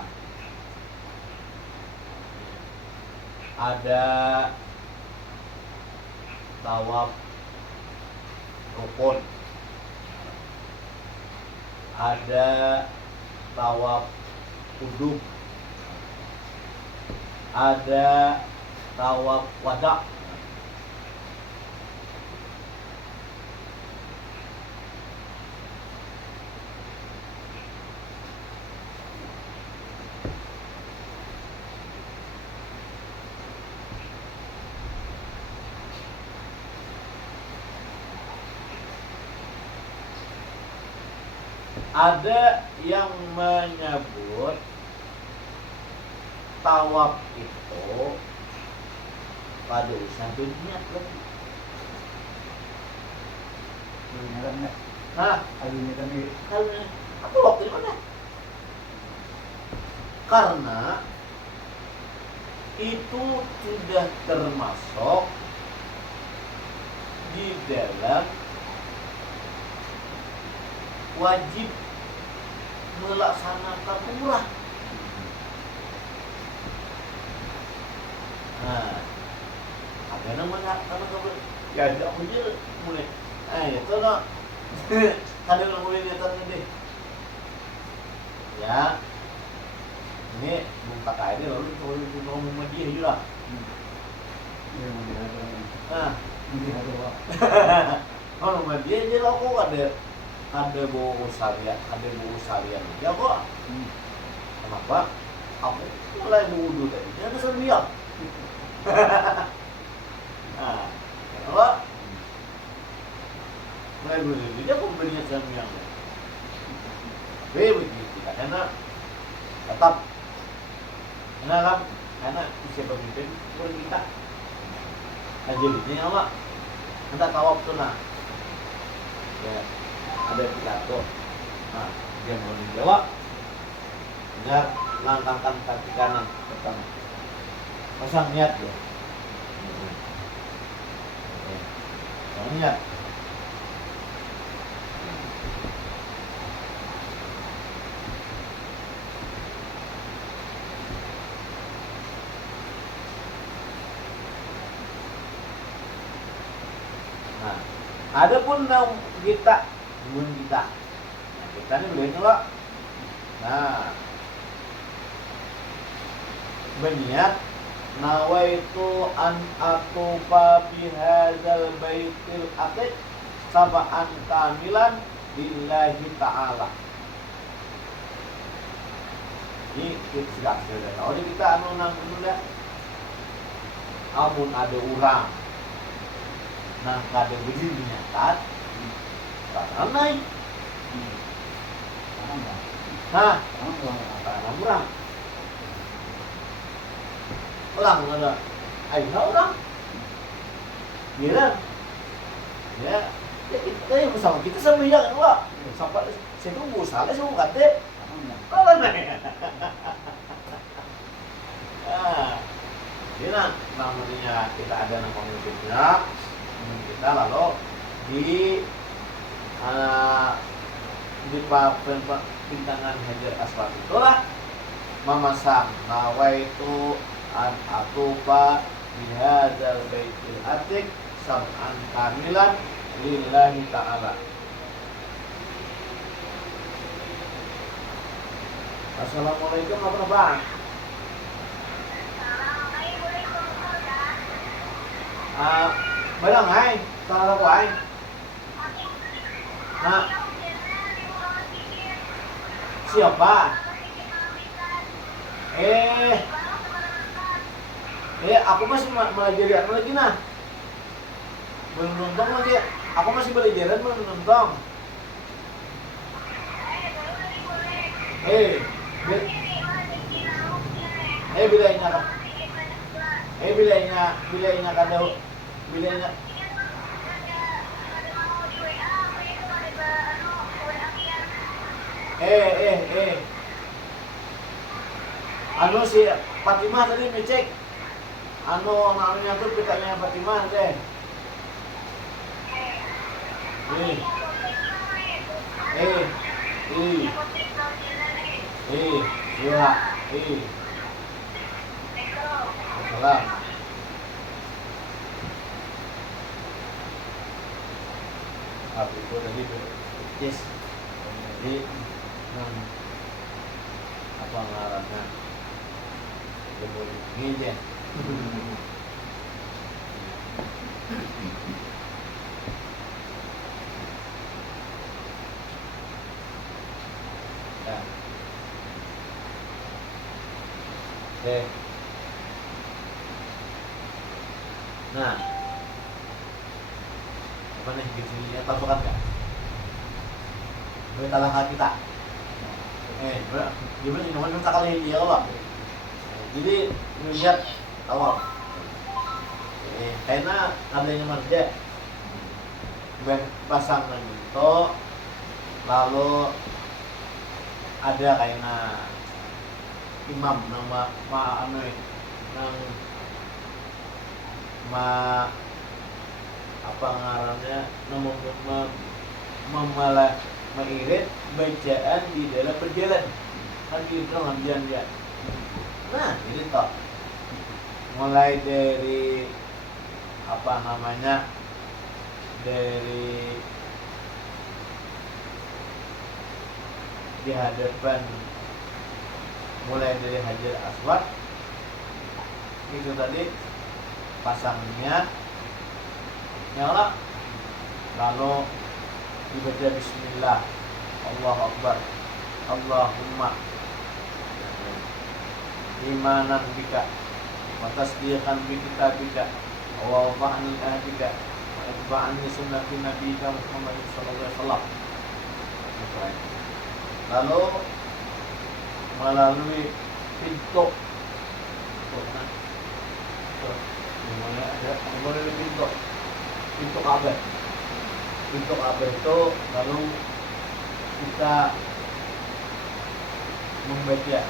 Ada tawaf rukun, ada tawaf kudum, ada tawaf wada. Ada yang menyebut tawaf itu pada satu niat lagi. Niatan enggak? Hah? Ada niatan di Apa waktu di mana? Karena itu sudah termasuk di dalam wajib melaksanakan umrah. Nah, ada namanya karena ya ada punya mulai. Itu nak ada yang mulai niatan ini. Ya, ini buka kain lalu kalau mau dia juga. Iya, mau dihajar. Nah, Dihajar. kalau mau dia kok ada bau salian ya kok. Kenapa? Aku mulai wudhu tadi. Dia ada salian. Nah, kenapa? Mulai wudhu dia kok berniat salian. Begitu karena tetap karena bisa pemimpin pun kita aja ini apa? Anda tawaf tuh nah. Ya. Ada pidato. Nah, dia mau menjawab. Benar, langkahkan kaki kanan pertama. Pasang niat ya. Pasang niat. Nah, ada pun kita nah, kita ini boleh nyelok. Nah, berniat nawaitu an atufa bihadzal baitil atiq sab'an kamilan lillahi ta'ala. Ini kita sudah tahu ini kita nang dulu. Amun ada orang nang kada begini niatan karena naik. Hah? Karena murah. Orang ada. Ayo orang. Gila. Ya. Ya kita yang bersama kita sama yang dua. Sampai saya tunggu salah saya mau kate. Kalau naik. Ah. Gila. Namanya kita ada nama komunitasnya. Kita lalu di pintangan Hajar Aswad itulah memasang nawaitu an atufa bihadzal baitil atiq sab'an kamilan lillahi ta'ala. Assalamualaikum apa bang? À, mấy lần hai sao đâu của anh nah siapa eh aku masih belajar lagi nah belum nonton lagi aku masih belajar belum nonton eh bi- bilangnya bilangnya kada bilangnya eh anu si Fatimah tadi ngecek anu namanya tuh pitanya Fatimah deh eh eh iya salam apa itu tadi yes jadi apa ngarannya ini aja ya nah apa nih gini pasukan nggak beritalah kita gimana sih namanya kita kali dia Allah jadi melihat awal karena adanya manusia pasang gitu lalu ada kayaknya imam nama anu nang apa ngarannya mengirit bacaan di dalam perjalanan kan gitu ngambilan dia nah ini toh mulai dari apa namanya dari di hadapan mulai dari Hajar Aswad itu tadi pasangnya nyala lalu dibaca bismillah Allahu Akbar Allahumma imanan bika wa tasdiqan bi kitabika wa wa'an ahdika wa itba'an li sunnati nabiyika Muhammad sallallahu alaihi wasallam lalu melalui pintu dimana ada melalui pintu Ka'bah itu lalu kita membaca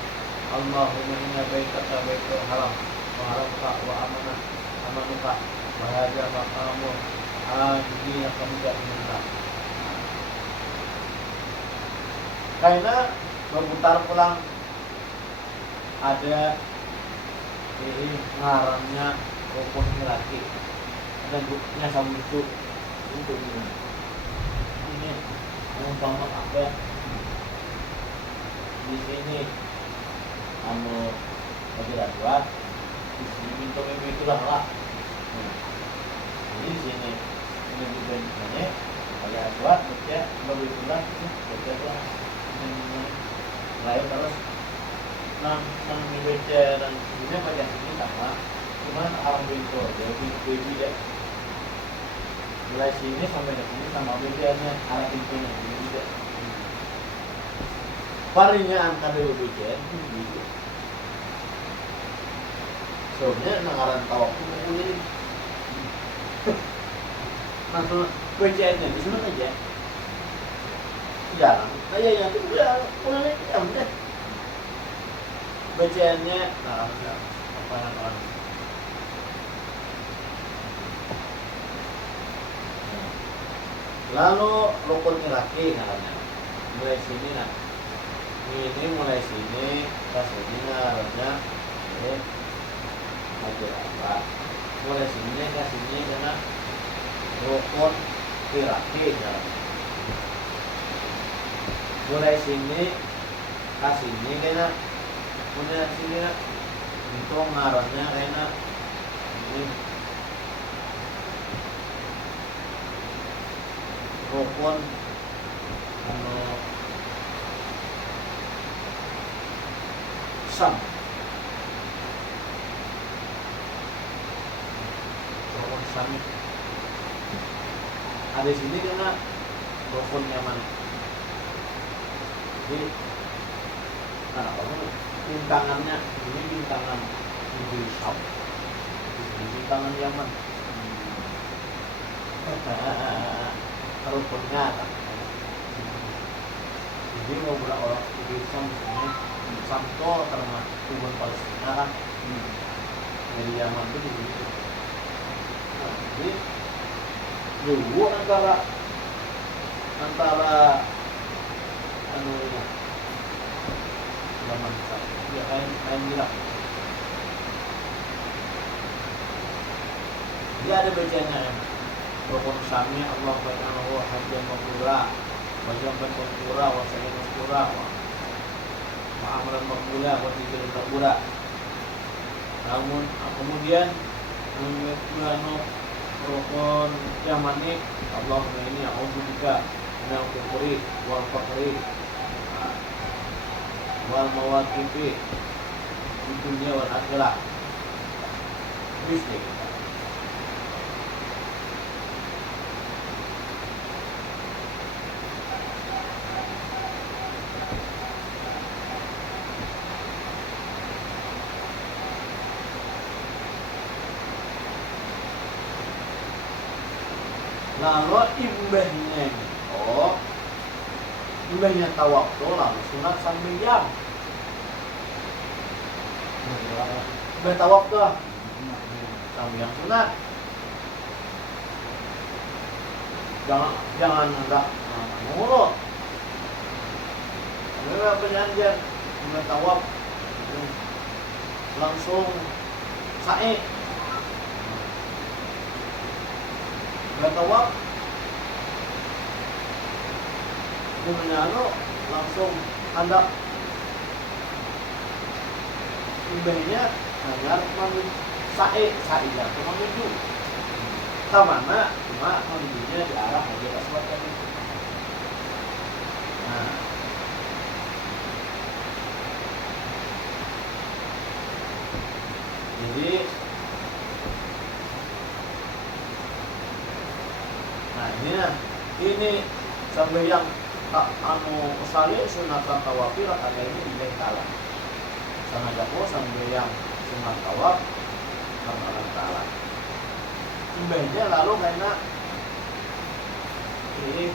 Allahumma inna baitaka baitul haram wa haramka wa amanuka wa hadza maqamu ajina kamida minka karena memutar pulang ada ini ngarannya rukun laki dan buktinya sama itu untuk ini umpama ada di sini anu Hajar Aswad di sini pintu itulah lah jadi di sini ini bukannya Hajar Aswad baca baru itulah baca lah lain terus nang dibaca dan sebelumnya baca ini sama cuman arah pintu jadi beda mulai sini sampai ke sini sama bedanya arah pintunya beda varinya antara dua bagian gitu soalnya nangaran tawakul ini langsung bacaannya di sana aja jarang kayak yang itu udah mulai udah bacaannya apa orang lalu rukun laki namanya mulai sini nah ini mulai sini pas ini ngarannya Hajar Aswad mulai sini ke sini karena rukun laki namanya mulai sini kasih ini kayaknya punya sini nak itu ngarannya kayaknya ini rokon anu sam rokon sami ada di sini karena rokon nyaman jadi apa bintangannya ini bintangan Ibu Sam ini bintangan Yaman rukunnya jadi mau berapa orang Ibu Sam sebenarnya Sam itu termasuk tubuh Palestina kan dari Yaman itu di sini jadi dulu antara anu zaman ya kain bilang dia ada bacanya ya rukun sami Allah subhanahu wa hajjan maghfura wa jamban maghfura wa sayyid maghfura wa amalan maghfura wa tijil maghfura namun kemudian mengenai rukun yamani Allahumma inni a'udzubika minal kufri wal faqri wal mawaqifi di dunia wal akhirah. Mesti. Lalu imbahnya imbahnya tawakal lalu sunat sambil bertawakal sambil yang sunat jangan hendak mulut karena perjanjian bertawak langsung sa'i bertawak kemudian langsung hendak imbahnya hanya sa'i ya cuma menuju kemana cuma menujunya di arah Hajar Aswad tadi. Nah jadi ini sampai yang anu usali sunatan tawafir ada ini ilaih ta'ala sana jago sampai yang sunat tawaf karena Allah ta'ala imbahnya lalu karena ini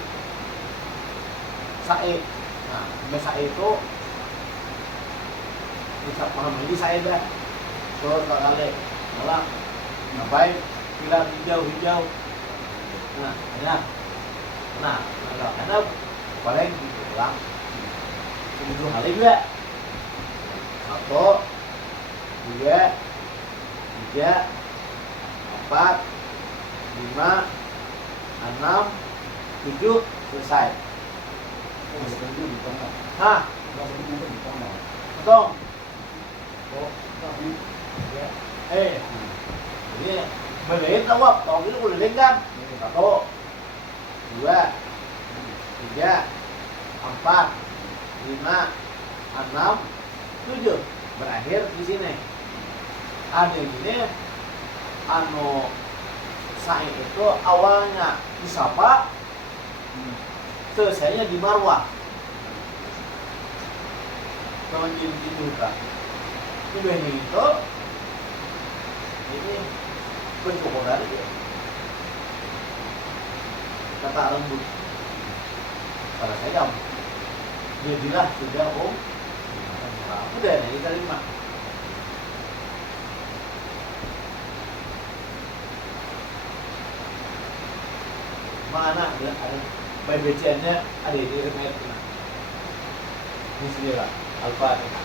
sa'i nah imbah sa'i itu bisa paham ini sa'i dah so tak kali malah ngapain pilar hijau nah karena paling diulang seminggu kali juga 1, 2, 3, 4, 5, 6, 7 selesai. Hah? Betul. Jadi belain tawaf, tawaf itu boleh lengkap. 1, 2, 3, 4, 5, 6, 7 berakhir di sini. Ada gini, anu sa'i itu awalnya di Safa, selesainya di Marwah. Kemudian di Muka. Ini itu, ini pencukuran itu. Kata lembut pada saya jadilah sudah udah nih terima mana ada BBCN-nya ada di remet ini sendirilah Al-Fatihah.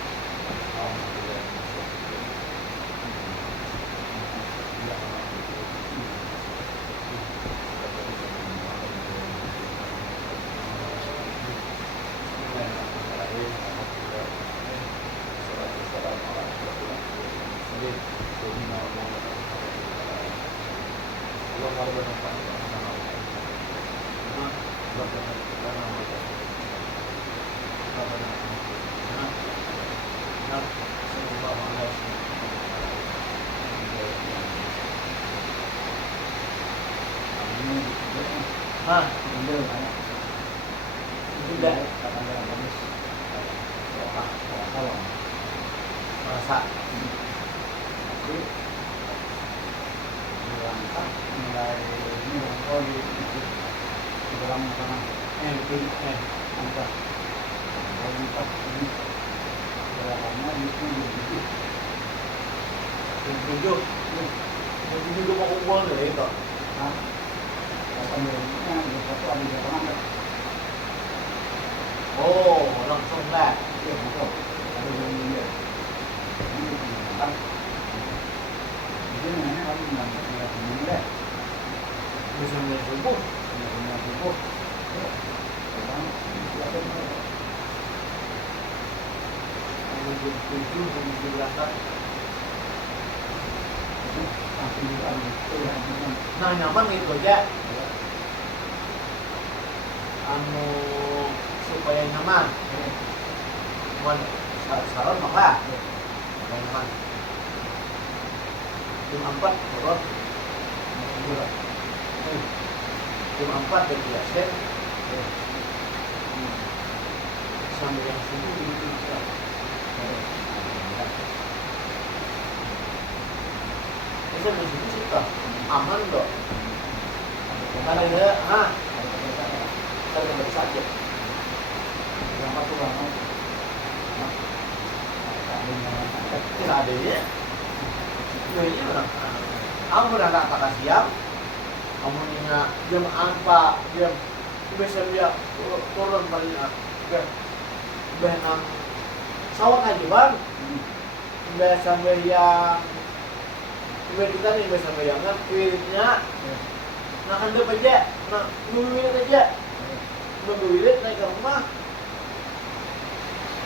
Hah? Ambil banyak. Tidak. Kata dia bagus. Kalau Masa tapi melangkah mulai ini di dalam sana angka kalau empat ini gerakannya itu begitu tujuh tujuh mau kumpul dari itu. nah sambilnya di satu ada di tangan Oh, langsung lah. iya betul ada yang dia ini kan jadi namanya kalau mengangkat dia ini deh Bisa mulai subuh. punya tubuh orang ada Tujuh tujuh berangkat. langsung juga itu yang Nah nyaman itu aja. Anu supaya nyaman. Cuman saran maka supaya nyaman. Jam 4 turun. Jam 4 dari biasa. Sampai yang subuh begitu. Bisa begitu sih kok. Aman kok. Karena dia, kita sakit. yang satu lama Kita ada dia. Ini orang. Kamu udah nggak kata siap. Kamu ingat jam apa? Jam biasa dia turun paling benang sawah aja bang. Biasa sampai yang kita nih biasa sampai yang kan pilihnya. Nah kan dia aja, nah nungguin aja. Nungguin naik ke rumah.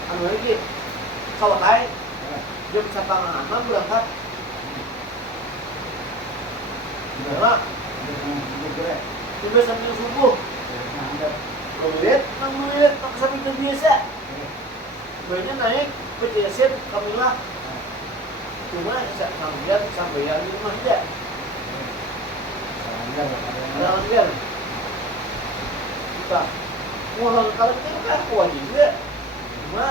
Anu lagi, sawah naik. Jam 5:30 berangkat. Karena juga sambil subuh. Kemudian, sampai itu biasa. Banyak naik PCSN Kamilah. Cuma sampai yang di rumah aja. Langgar. Kita mohon kalau kita kan kuat juga. Cuma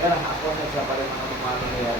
ya aku siapa yang mana ya.